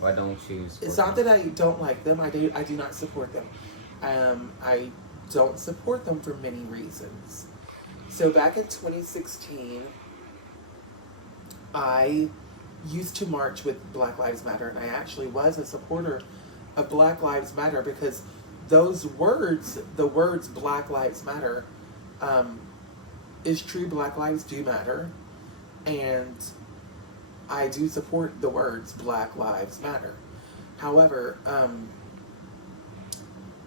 Why don't you It's support not them? that I don't like them. I do not support them. I don't support them for many reasons. So back in 2016, I used to march with Black Lives Matter, and I actually was a supporter of Black Lives Matter because those words, the words Black Lives Matter, um, is true. Black lives do matter, and I do support the words Black Lives Matter. However,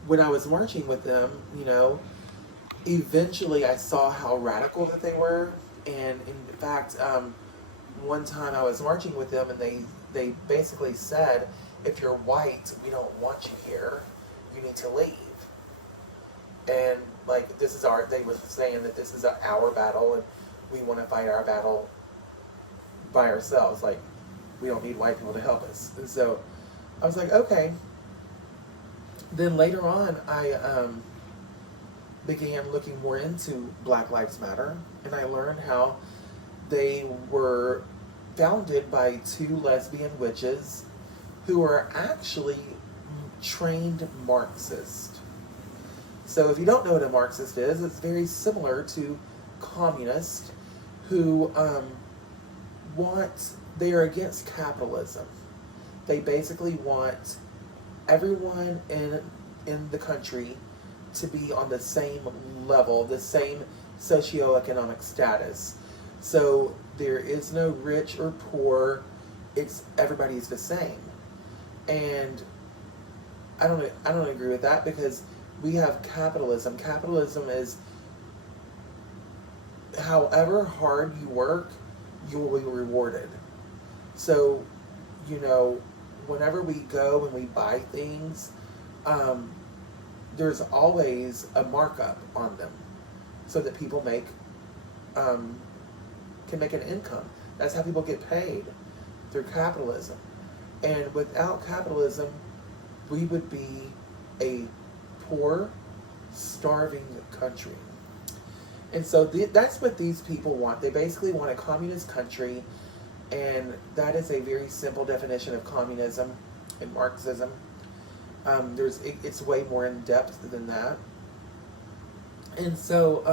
when I was marching with them, eventually I saw how radical that they were, and in fact, one time I was marching with them, and they basically said, "If you're white, we don't want you here. You need to leave." And like this is our, they were saying that this is our battle, and we want to fight our battle by ourselves. Like we don't need white people to help us. And so I was like, okay. Then later on, I began looking more into Black Lives Matter, and I learned how they were founded by two lesbian witches who are actually trained Marxists. So if you don't know what a Marxist is, it's very similar to communists who they are against capitalism. They basically want everyone in the country to be on the same level, the same socioeconomic status. So there is no rich or poor. It's everybody's the same. And I don't agree with that because we have capitalism. Capitalism is however hard you work, you will be rewarded. So, whenever we go and we buy things, there's always a markup on them so that people can make an income. That's how people get paid, through capitalism. And without capitalism, we would be a poor, starving country. And so that's what these people want. They basically want a communist country, and that is a very simple definition of communism and Marxism. It's way more in depth than that. And so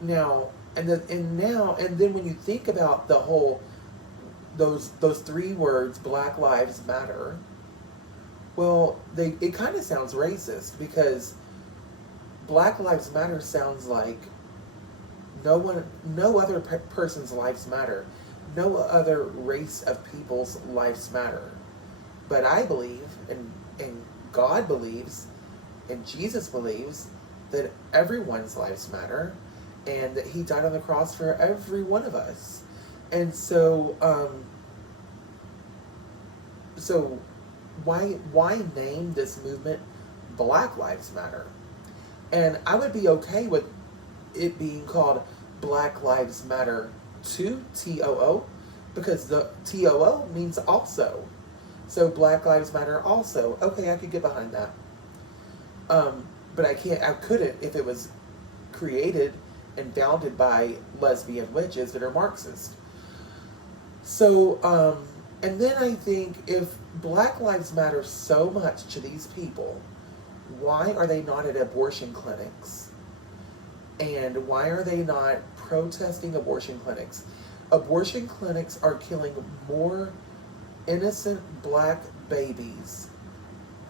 now and then when you think about the whole those three words, Black Lives Matter, well, it kind of sounds racist because Black Lives Matter sounds like no other person's lives matter, no other race of people's lives matter. But I believe, and God believes, and Jesus believes that everyone's lives matter, and that He died on the cross for every one of us. And so, why name this movement Black Lives Matter? And I would be okay with it being called Black Lives Matter 2, TOO, because the TOO means also. So Black Lives Matter also. Okay, I could get behind that. But I couldn't if it was created and founded by lesbian witches that are Marxist. So, and then I think if Black Lives matter so much to these people, why are they not at abortion clinics? And why are they not protesting abortion clinics? Abortion clinics are killing more innocent black babies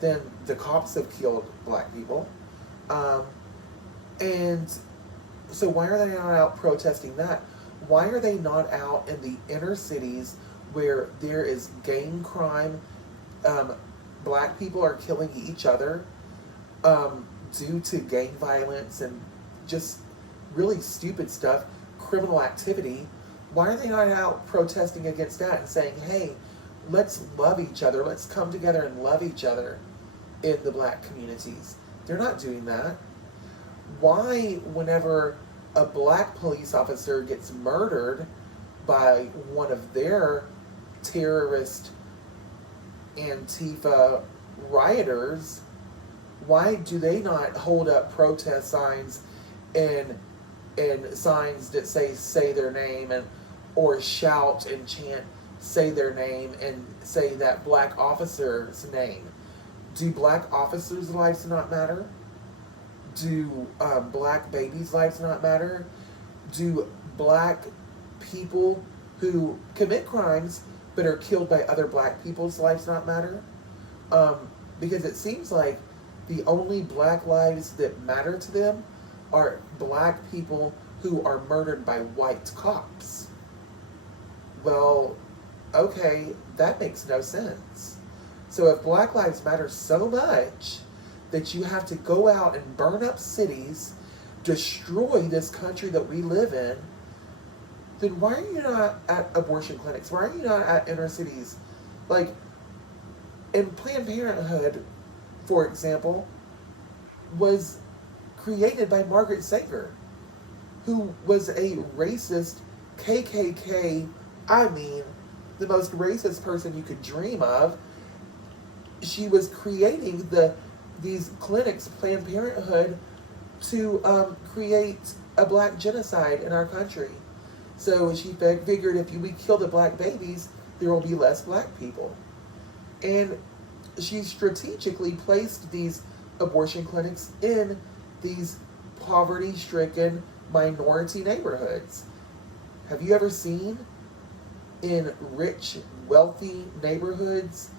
than the cops have killed black people. And so why are they not out protesting that? Why are they not out in the inner cities where there is gang crime? Black people are killing each other due to gang violence and just really stupid stuff, criminal activity. Why are they not out protesting against that and saying, hey, let's love each other, let's come together and love each other in the black communities? They're not doing that. Why, whenever a black police officer gets murdered by one of their terrorist Antifa rioters, why do they not hold up protest signs and signs that say their name, and or shout and chant say their name and say that black officer's name. Do black officers' lives not matter? Do black babies' lives not matter? Do black people who commit crimes but are killed by other black people's lives not matter? Because it seems like the only black lives that matter to them are black people who are murdered by white cops. Well, okay, that makes no sense. So if black lives matter so much that you have to go out and burn up cities, destroy this country that we live in, then why are you not at abortion clinics? Why are you not at inner cities? Like, in Planned Parenthood, for example, was created by Margaret Sanger, who was a racist KKK, I mean, the most racist person you could dream of. She was creating these clinics, Planned Parenthood, to create a black genocide in our country. So she figured if we kill the black babies, there will be less black people. And she strategically placed these abortion clinics in these poverty-stricken minority neighborhoods. Have you ever seen in rich, wealthy neighborhoods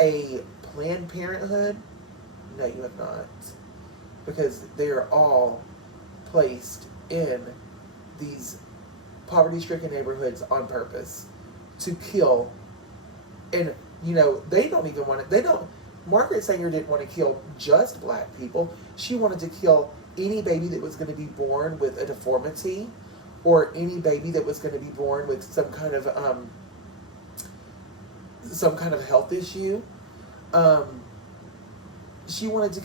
a Planned Parenthood? No, you have not. Because they are all placed in these poverty-stricken neighborhoods on purpose to kill. And, you know, they don't even want to, Margaret Sanger didn't want to kill just black people. She wanted to kill any baby that was going to be born with a deformity, or any baby that was going to be born with some kind of health issue. She wanted to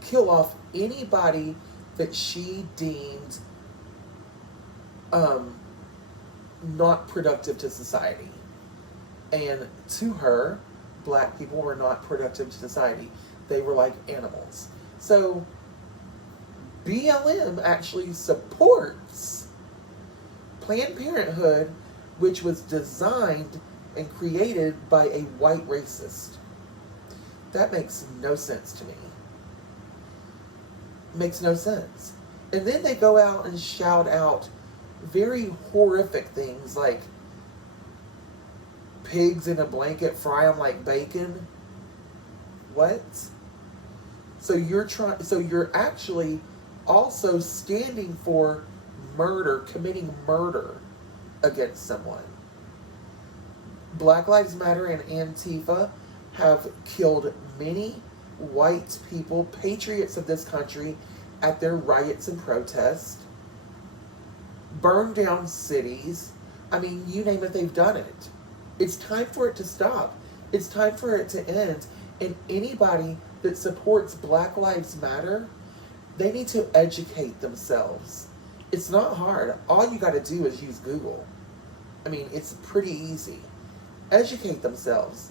kill off anybody that she deemed not productive to society. And to her, black people were not productive to society. They were like animals. So BLM actually supports Planned Parenthood, which was designed and created by a white racist. That makes no sense to me. Makes no sense. And then they go out and shout out very horrific things like pigs in a blanket, fry them like bacon. What? So you're actually also standing for murder, committing murder against someone. Black Lives Matter and Antifa have killed many white people, patriots of this country, at their riots and protests, burned down cities. I mean, you name it, they've done it. It's time for it to stop. It's time for it to end. And anybody that supports Black Lives Matter, they need to educate themselves. It's not hard. All you got to do is use Google. I mean, it's pretty easy. Educate themselves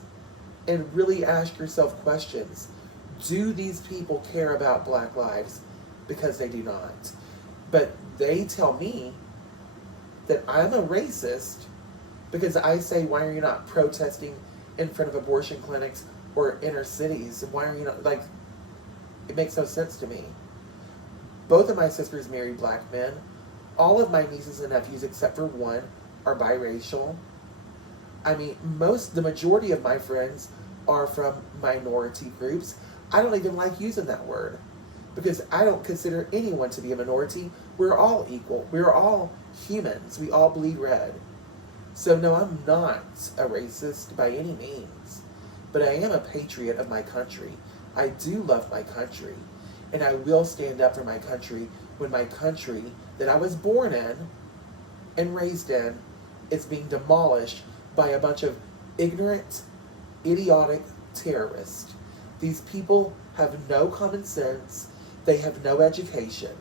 and really ask yourself questions. Do these people care about black lives? Because they do not. But they tell me that I'm a racist because I say, why are you not protesting in front of abortion clinics or inner cities? Why are you not, like, it makes no sense to me. Both of my sisters married black men. All of my nieces and nephews, except for one, are biracial. I mean, the majority of my friends are from minority groups. I don't even like using that word because I don't consider anyone to be a minority. We're all equal. We're all humans. We all bleed red. So no, I'm not a racist by any means, but I am a patriot of my country. I do love my country, and I will stand up for my country when my country that I was born in and raised in is being demolished by a bunch of ignorant, idiotic terrorists. These people have no common sense. They have no education.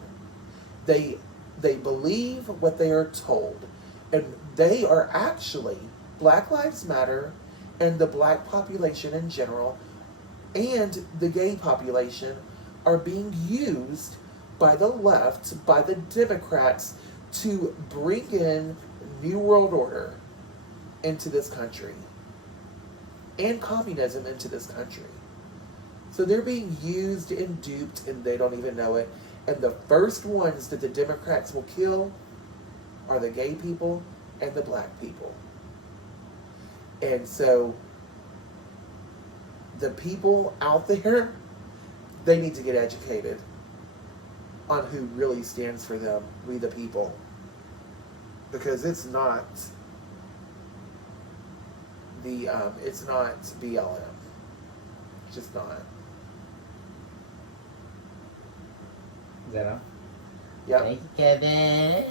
They believe what they are told. And they are actually, Black Lives Matter and the black population in general and the gay population are being used by the left, by the Democrats, to bring in New World Order. into this country and communism into this country. So they're being used and duped, and they don't even know it. And the first ones that the Democrats will kill are the gay people and the black people. And so the people out there, they need to get educated on who really stands for them, we the people. Because it's not it's not BLM. It's just not. Is that all? Yep. Thank you, Kevin.